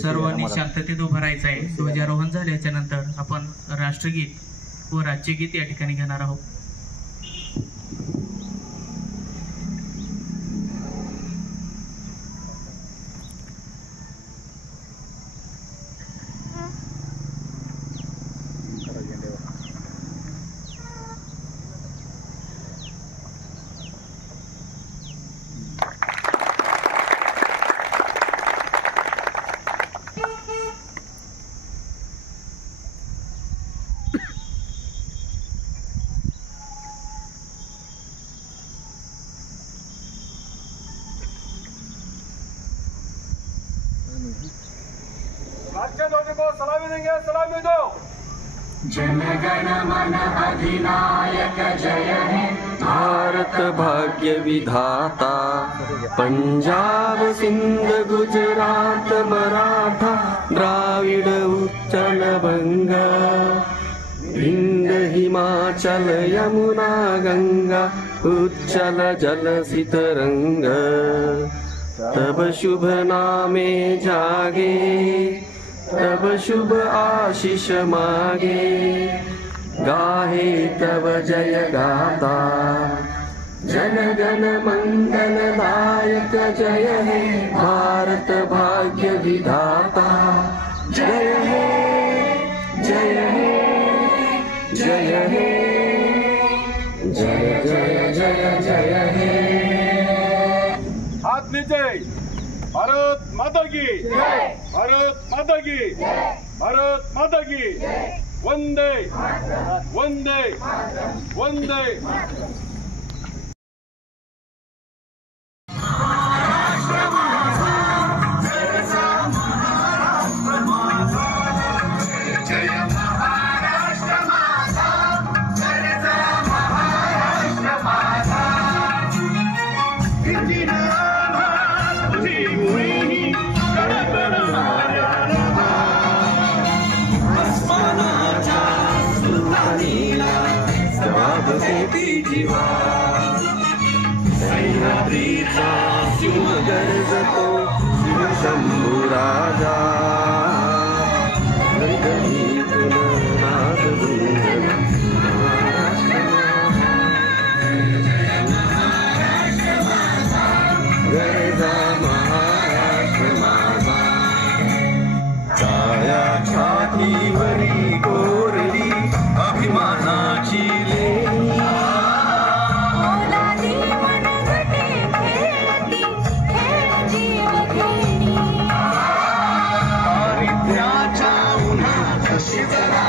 सर्वांनी शांततेत उभं राहायचं आहे. ध्वजारोहण झाल्याच्या नंतर आपण राष्ट्रगीत व राज्यगीत या ठिकाणी घेणार आहोत. राज्यध्वज को सलामी देंगे, सलामी दो। जन गण मन अधिनायक जय हे भारत भाग्य विधाता। पंजाब सिंध गुजरात मराठा द्राविड उच्चल बंगा। हिंद हिमाचल यमुना गंगा उच्चल जलसित रंग। तब शुभ नामे जागे तब शुभ आशीष मागे। गाहे तब जय गाता जन गण मंगल दायक जय हे भारत भाग्य विधाता। जय हे जय हे जय हे जय जय जय जय हे। हाथ नीचे। भारत माता की जय। भारत माता की जय। भारत माता की जय। वंदे वंदे वंदे। सह्याद्रीचा सिंह गर्जतो शिवशंभू राजा। गर्जनीतून नादवृंद गर्जा महाराष्ट्र माझा। काळ्या छातीवरी कोरली अभिमानाची लेणी। It's